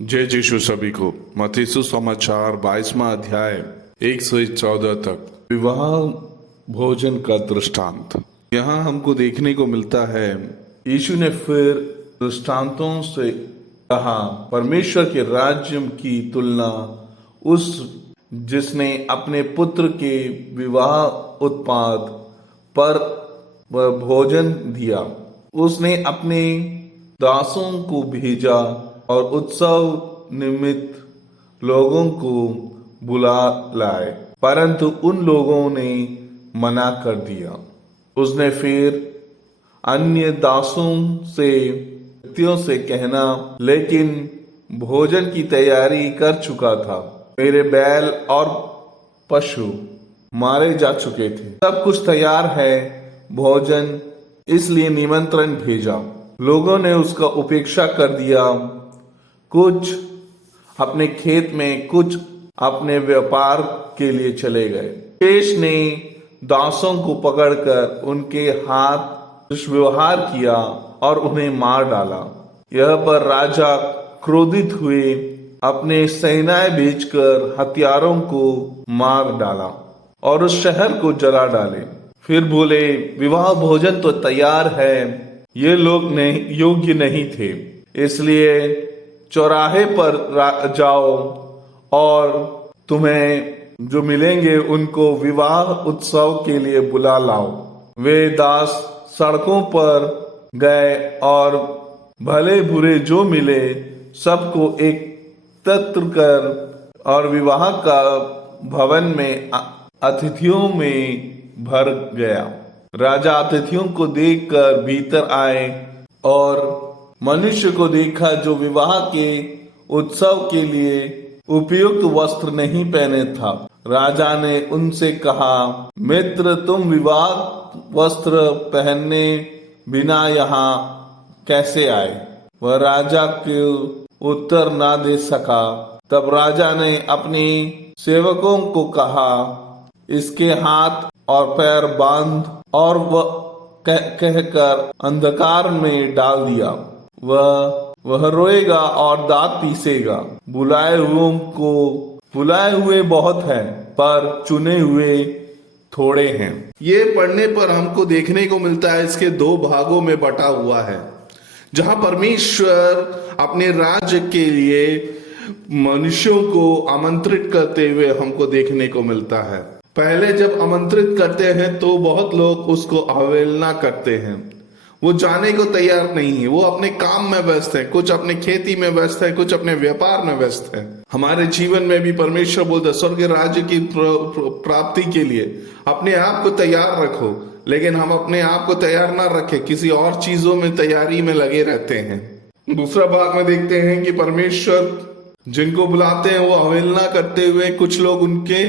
जय यीशु सभी को। मत्ती सुसमाचार 22वां अध्याय 114 तक विवाह भोजन का दृष्टांत। यहाँ हमको देखने को मिलता है यीशु ने फिर दृष्टांतों से कहा, परमेश्वर के राज्य की तुलना उस जिसने अपने पुत्र के विवाह उत्पाद पर भोजन दिया। उसने अपने दासों को भेजा और उत्सव निमित्त लोगों को बुला लाए, परंतु उन लोगों ने मना कर दिया। उसने फिर अन्य दासों से व्यक्तियों से कहना, लेकिन भोजन की तैयारी कर चुका था, मेरे बैल और पशु मारे जा चुके थे, सब कुछ तैयार है, भोजन इसलिए निमंत्रण भेजा। लोगों ने उसका उपेक्षा कर दिया, कुछ अपने खेत में, कुछ अपने व्यापार के लिए चले गए। शेष ने दासों को पकड़कर उनके हाथ दुष्व्यवहार किया और उन्हें मार डाला। यह पर राजा क्रोधित हुए, अपने सेनाएं भेजकर हथियारों को मार डाला और उस शहर को जला डाले। फिर बोले, विवाह भोजन तो तैयार है, ये लोग योग्य नहीं थे, इसलिए चौराहे पर जाओ और तुम्हें जो मिलेंगे उनको विवाह उत्सव के लिए बुला लाओ। वे दास सड़कों पर गए और भले बुरे जो मिले सबको एकत्र कर और विवाह का भवन में अतिथियों में भर गया। राजा अतिथियों को देखकर भीतर आए और मनुष्य को देखा जो विवाह के उत्सव के लिए उपयुक्त वस्त्र नहीं पहने था। राजा ने उनसे कहा, मित्र, तुम विवाह वस्त्र पहनने बिना यहाँ कैसे आए? वह राजा को उत्तर ना दे सका। तब राजा ने अपने सेवकों को कहा, इसके हाथ और पैर बांध, और वह कहकर अंधकार में डाल दिया। वह रोएगा और दांत पीसेगा। बुलाए हुए बहुत हैं, पर चुने हुए थोड़े हैं। ये पढ़ने पर हमको देखने को मिलता है, इसके दो भागों में बटा हुआ है, जहां परमेश्वर अपने राज्य के लिए मनुष्यों को आमंत्रित करते हुए हमको देखने को मिलता है। पहले जब आमंत्रित करते हैं तो बहुत लोग उसको अवहेलना करते हैं, वो जाने को तैयार नहीं है, वो अपने काम में व्यस्त है, कुछ अपने खेती में व्यस्त है, कुछ अपने व्यापार में व्यस्त है। हमारे जीवन में भी परमेश्वर बोलता है, स्वर्ग राज्य की प्राप्ति के लिए अपने आप को तैयार रखो, लेकिन हम अपने आप को तैयार ना रखें, किसी और चीजों में तैयारी में लगे रहते हैं। दूसरा भाग में देखते हैं कि परमेश्वर जिनको बुलाते हैं वो अवहेलना करते हुए कुछ लोग उनके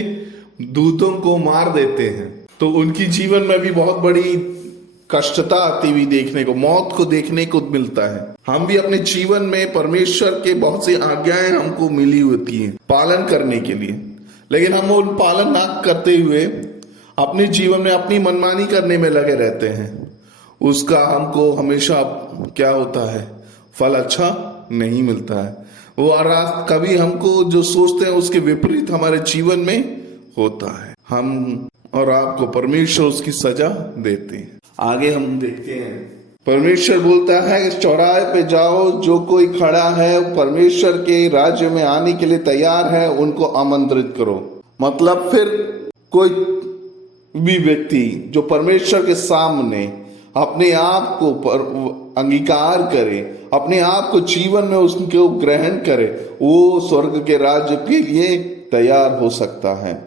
दूतों को मार देते हैं, तो उनकी जीवन में भी बहुत बड़ी कष्टता आती हुई देखने को, मौत को देखने को मिलता है। हम भी अपने जीवन में परमेश्वर के बहुत सी आज्ञाएं हमको मिली होती हैं पालन करने के लिए, लेकिन हम उन पालन ना करते हुए अपने जीवन में अपनी मनमानी करने में लगे रहते हैं। उसका हमको हमेशा क्या होता है, फल अच्छा नहीं मिलता है। वो कभी हमको जो सोचते हैं उसके विपरीत हमारे जीवन में होता है। हम और आपको परमेश्वर उसकी सजा देते हैं। आगे हम देखते हैं, परमेश्वर बोलता है, इस चौराहे पे जाओ, जो कोई खड़ा है परमेश्वर के राज्य में आने के लिए तैयार है, उनको आमंत्रित करो। मतलब फिर कोई भी व्यक्ति जो परमेश्वर के सामने अपने आप को अंगीकार करे, अपने आप को जीवन में उसको ग्रहण करे, वो स्वर्ग के राज्य के लिए तैयार हो सकता है।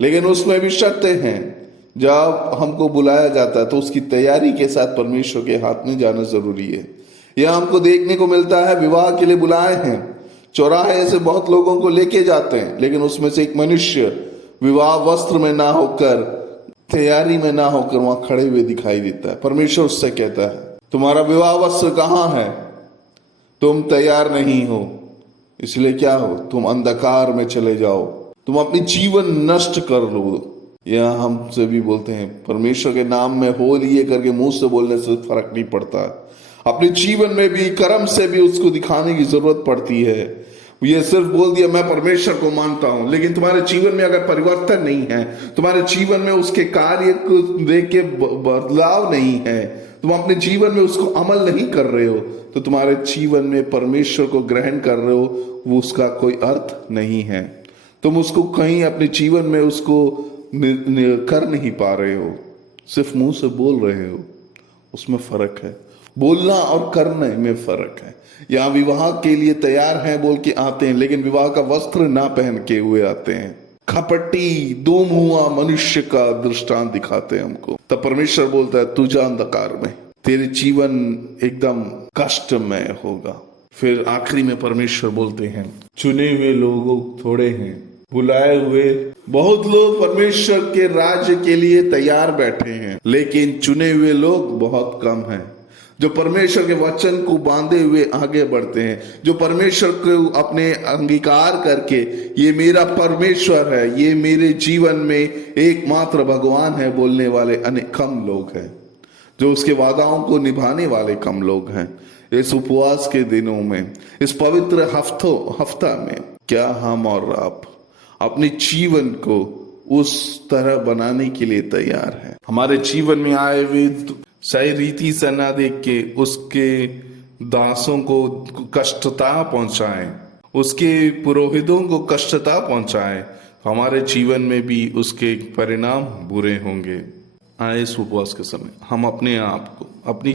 लेकिन उसमें भी शर्तें हैं। जब हमको बुलाया जाता है तो उसकी तैयारी के साथ परमेश्वर के हाथ में जाना जरूरी है। यह हमको देखने को मिलता है, विवाह के लिए बुलाए हैं, चौराहे से बहुत लोगों को लेके जाते हैं, लेकिन उसमें से एक मनुष्य विवाह वस्त्र में ना होकर, तैयारी में ना होकर वहां खड़े हुए दिखाई देता है। परमेश्वर उससे कहता है, तुम्हारा विवाह वस्त्र कहाँ है? तुम तैयार नहीं हो, इसलिए क्या हो, तुम अंधकार में चले जाओ, तुम अपनी जीवन नष्ट कर लो। यह हमसे भी बोलते हैं, परमेश्वर के नाम में हो लिए करके मुंह से बोलने से फर्क नहीं पड़ता। अपने जीवन में भी कर्म से भी उसको दिखाने की जरूरत पड़ती है। ये सिर्फ बोल दिया मैं परमेश्वर को मानता हूं, लेकिन तुम्हारे जीवन में अगर परिवर्तन नहीं है, तुम्हारे जीवन में उसके कार्य को देख के बदलाव नहीं है, तुम अपने जीवन में उसको अमल नहीं कर रहे हो, तो तुम्हारे जीवन में परमेश्वर को ग्रहण कर रहे हो, वो उसका कोई अर्थ नहीं है। तुम उसको कहीं अपने जीवन में उसको कर नहीं पा रहे हो, सिर्फ मुंह से बोल रहे हो। उसमें फर्क है, बोलना और करने में फर्क है। यहाँ विवाह के लिए तैयार हैं बोल के आते हैं, लेकिन विवाह का वस्त्र ना पहन के हुए आते हैं। कपटी दो मुआ मनुष्य का दृष्टांत दिखाते हैं हमको। तब परमेश्वर बोलता है तू जा अंधकार में, तेरे जीवन एकदम कष्टमय होगा। फिर आखिरी में परमेश्वर बोलते हैं चुने हुए लोग थोड़े हैं, बुलाए हुए बहुत लोग परमेश्वर के राज्य के लिए तैयार बैठे हैं, लेकिन चुने हुए लोग बहुत कम हैं। जो परमेश्वर के वचन को बांधे हुए आगे बढ़ते हैं, जो परमेश्वर को अपने अंगीकार करके ये मेरा परमेश्वर है, ये मेरे जीवन में एकमात्र भगवान है बोलने वाले अनेक कम लोग हैं। जो उसके वादाओं को निभाने वाले कम लोग हैं। इस उपवास के दिनों में, इस पवित्र हफ्ता में क्या हम और आप अपने जीवन को उस तरह बनाने के लिए तैयार हैं? हमारे जीवन में आए हुए सही रीति से ना देख के उसके दासों को कष्टता पहुंचाएं, उसके पुरोहितों को कष्टता पहुंचाएं, हमारे जीवन में भी उसके परिणाम बुरे होंगे। आए इस उपवास के समय हम अपने आप को, अपनी